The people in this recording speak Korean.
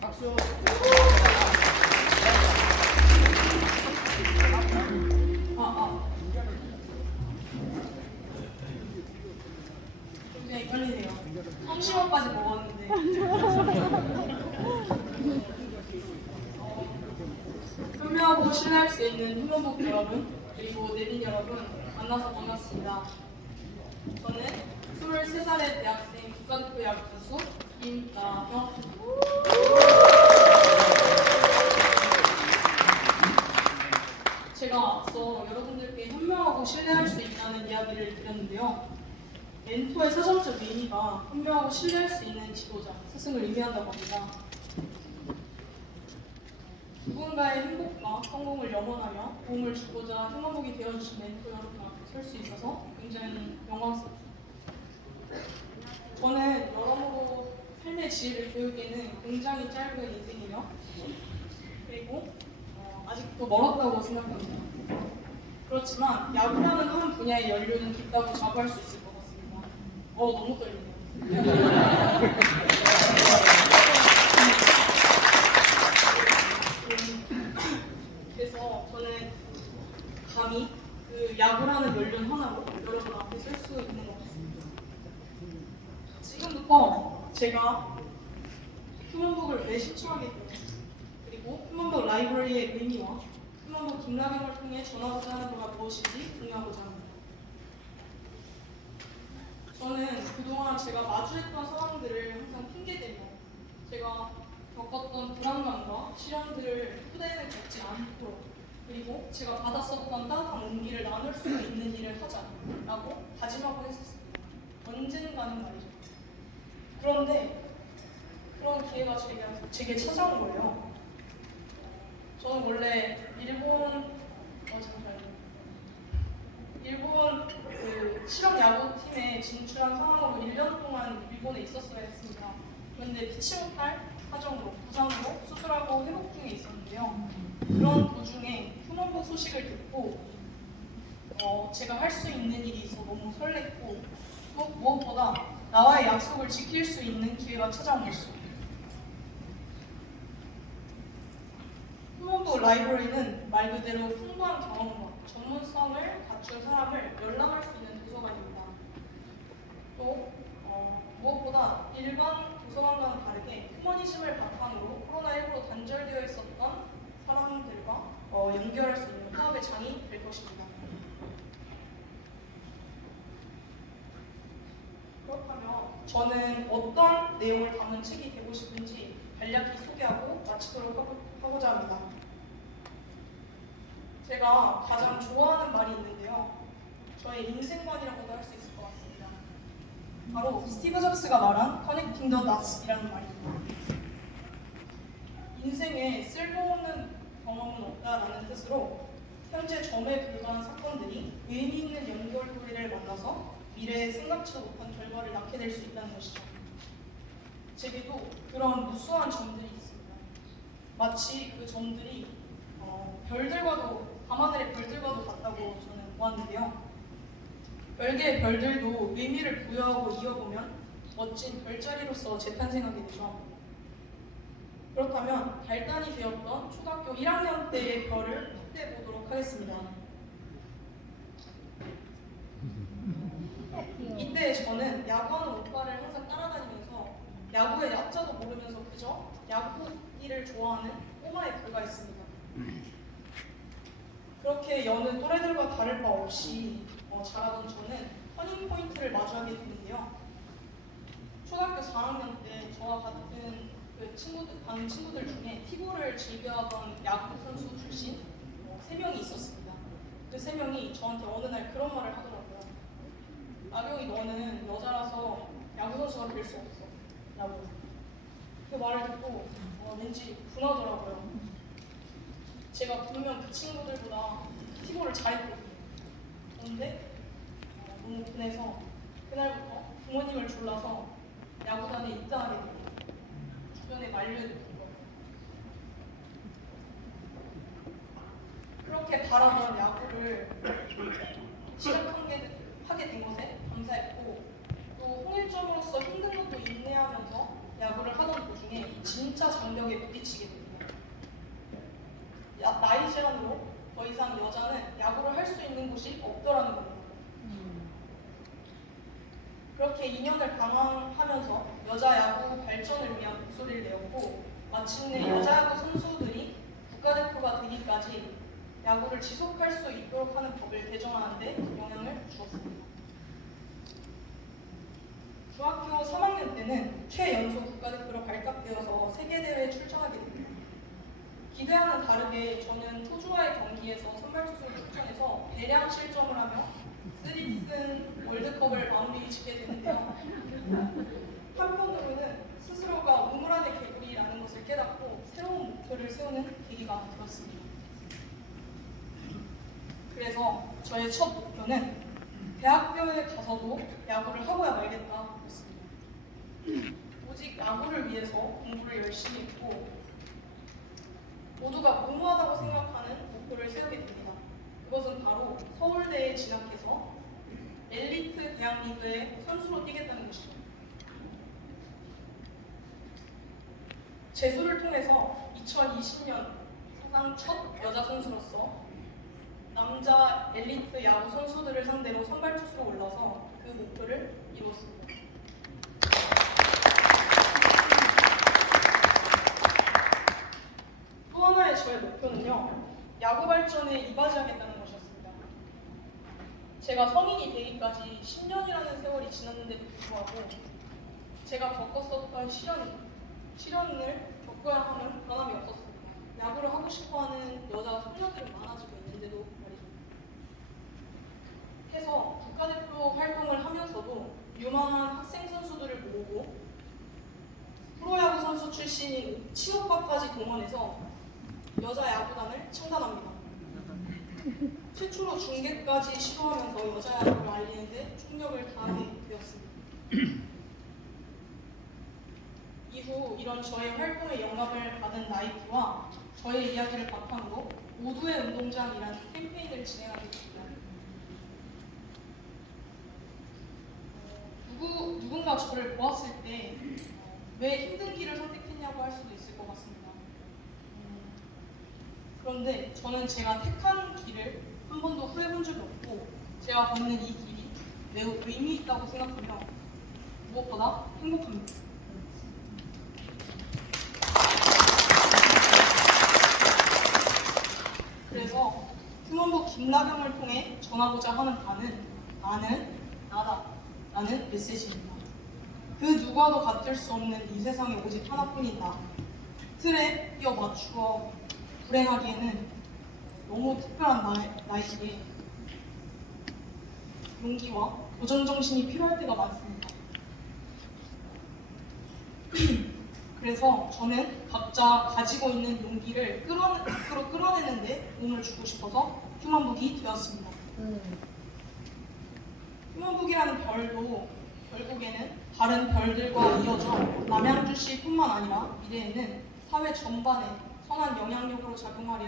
박수. 굉장히 떨리네요. 성심원까지 먹었는데. 현명하고 신뢰할 수 있는 후원복 여러분, 그리고 내빈 여러분 만나서 반갑습니다. 저는 23살의 대학생 국가대표 야구선수 김나경. 제가 앞서 여러분들께 현명하고 신뢰할 수 있다는 이야기를 드렸는데요. 멘토의 사전적 의미가 현명하고 신뢰할 수 있는 지도자, 스승을 의미한다고 합니다. 누군가의 행복과 성공을 염원하며 도움을 주고자 행복이 되어주신 멘토 여러분 앞에 설 수 있어서 굉장히 영광스럽습니다. 저는 여러모로 삶의 지혜를 배우기에는 굉장히 짧은 인생이며 그리고 아직도 멀었다고 생각합니다. 그렇지만 야구라는 한 분야의 연륜은 깊다고 자부할 수 있을 것 같습니다. 너무 떨리네요. 그래서 저는 감히 그 야구라는 연륜 하나로 여러분 앞에 설 수 있는 것 같습니다. 지금부터 제가 휴먼북을 왜 신청하게 되었는지, 그리고 휴먼북 라이브러리의 의미와 휴먼북 김나경을 통해 전하고자 하는 바가 무엇인지 공유하고자 합니다. 저는 그동안 제가 마주했던 상황들을 항상 핑계대며 제가 겪었던 불안감과 시련들을 후대인을 겪지 않도록, 그리고 제가 받았었던 따뜻한 온기를 나눌 수 있는 일을 하자라고 다짐하고 했었습니다. 언젠가는 말이죠. 그런데 그런 기회가 제게 찾아온 거예요. 저는 원래 일본 그 실업 야구팀에 진출한 상황으로 1년 동안 일본에 있었어야 했습니다. 그런데 피치 못할 사정으로 부상으로 수술하고 회복 중에 있었는데요. 그런 도중에 휴먼북 소식을 듣고 제가 할 수 있는 일이 있어 너무 설렜고, 또 무엇보다 나와의 약속을 지킬 수 있는 기회가 찾아온 것입니다. 휴먼북 라이브러리는 말 그대로 풍부한 경험과 전문성을 갖춘 사람을 열람할 수 있는 도서관입니다. 또 무엇보다 일반 도서관과는 다르게 휴머니즘을 바탕으로 코로나19로 단절되어 있었던 사람들과 연결할 수 있는 화합의 장이 될 것입니다. 그렇다면 저는 어떤 내용을 담은 책이 되고 싶은지 간략히 소개하고 마치도록 하고자 합니다. 제가 가장 좋아하는 말이 있는데요. 저의 인생관이라고도 할 수 있을 것 같습니다. 바로 스티브 잡스가 말한 커넥팅 더 닷스이라는 말입니다. 인생에 쓸모없는 경험은 없다라는 뜻으로 현재 점에 불과한 사건들이 의미 있는 연결고리를 만나서 미래에 생각지도 못한 결과를 낳게 될 수 있다는 것이죠. 제게도 그런 무수한 점들이 있습니다. 마치 그 점들이 밤하늘의 별들과도 같다고 저는 보았는데요. 별개의 별들도 의미를 부여하고 이어보면 멋진 별자리로서 재탄생하게 되죠. 그렇다면 발단이 되었던 초등학교 1학년 때의 별을 확대해 보도록 하겠습니다. 이때 저는 야구하는 오빠를 항상 따라다니면서 야구의 야자도 모르면서 그저 야구기를 좋아하는 꼬마에 불과했습니다. 그렇게 여느 또래들과 다를 바 없이 자라던 저는 터닝포인트를 마주하게 됐는데요. 초등학교 4학년 때 저와 같은 반 친구들 중에 티볼을 즐겨하던 야구 선수 출신 3명이 있었습니다. 그 3명이 저한테 어느 날 그런 말을 하더라고요. 나경이, 너는 여자라서 야구 선수가 될 수 없어 라고. 그 말을 듣고 왠지 분하더라고요. 제가 분명 그 친구들보다 티볼을 잘했거든요. 그런데 너무 분해서 그날부터 부모님을 졸라서 야구단에 입단하게 됩니다. 주변에 말려듣는 거예요. 그렇게 바라던 야구를 시작하게 된 것에 감사했고, 또 홍일점으로서 힘든 것도 인내하면서 야구를 하던 도중에 진짜 장벽에 부딪히게 됩니다. 나이 제한으로 더 이상 여자는 야구를 할 수 있는 곳이 없더라는 겁니다. 그렇게 2년을 방황하면서 여자 야구 발전을 위한 목소리를 내었고 마침내 여자 야구 선수들이 국가대표가 되기까지 야구를 지속할 수 있도록 하는 법을 개정하는 데 영향을 주었습니다. 중학교 3학년 때는 최연소 국가대표로 발탁되어서 세계대회에 출전하게 됩니다. 기대와는 다르게 저는 호주와의 경기에서 선발투수를 출전해서 대량 실점을 하며 쓰리슨 월드컵을 마무리 짓게 되는데요. 한편으로는 스스로가 우물 안의 개구리라는 것을 깨닫고 새로운 목표를 세우는 계기가 되었습니다. 그래서 저의 첫 목표는 대학교에 가서도 야구를 하고야 말겠다였습니다. 오직 야구를 위해서 공부를 열심히 했고 모두가 무모하다고 생각하는 목표를 세우게 됩니다. 그것은 바로 서울대에 진학해서 엘리트 대학리그의 선수로 뛰겠다는 것입니다. 재수를 통해서 2020년 사상 첫 여자 선수로서 남자 엘리트 야구 선수들을 상대로 선발 투수로 올라서 그 목표를 이뤘습니다. 또 하나의 저의 목표는요, 야구 발전에 이바지하겠다는 것이었습니다. 제가 성인이 되기까지 10년이라는 세월이 지났는데도 불구하고 제가 겪었었던 시련을 겪어야 하는 변함이 없었습니다. 야구를 하고 싶어하는 여자 소녀들은 많아지고 있는데도 말이죠. 해서 국가대표 활동을 하면서도 유망한 학생 선수들을 모으고 프로야구 선수 출신인 친오빠까지 동원해서 여자 야구단을 창단합니다. 최초로 중계까지 시도하면서 여자 야구를 알리는 데 총력을 다하게 되었습니다. 이후 이런 저의 활동에 영감을 받은 나이키와 저의 이야기를 바탕으로 모두의 운동장이라는 캠페인을 진행하게 됩니다. 누군가 저를 보았을 때 왜 힘든 길을 선택했냐고 할 수도 있을 것 같습니다. 그런데 저는 제가 택한 길을 한 번도 후회한 적이 없고 제가 걷는 이 길이 매우 의미 있다고 생각하며 무엇보다 행복합니다. 그래서 팀원부 김나경을 통해 전하고자 하는 바는 나는 나다 라는 메시지입니다. 그 누구와도 같을 수 없는 이 세상에 오직 하나뿐인 나. 틀에 끼어 맞추어 불행하기에는 너무 특별한 나이기에 용기와 도전 정신이 필요할 때가 많습니다. 그래서 저는 각자 가지고 있는 용기를 밖으로 끌어내는데 도움을 주고 싶어서 휴먼북이 되었습니다. 휴먼북이라는 별도 결국에는 다른 별들과 이어져 남양주시뿐만 아니라 미래에는 사회 전반에 선한 영향력으로 작용하리라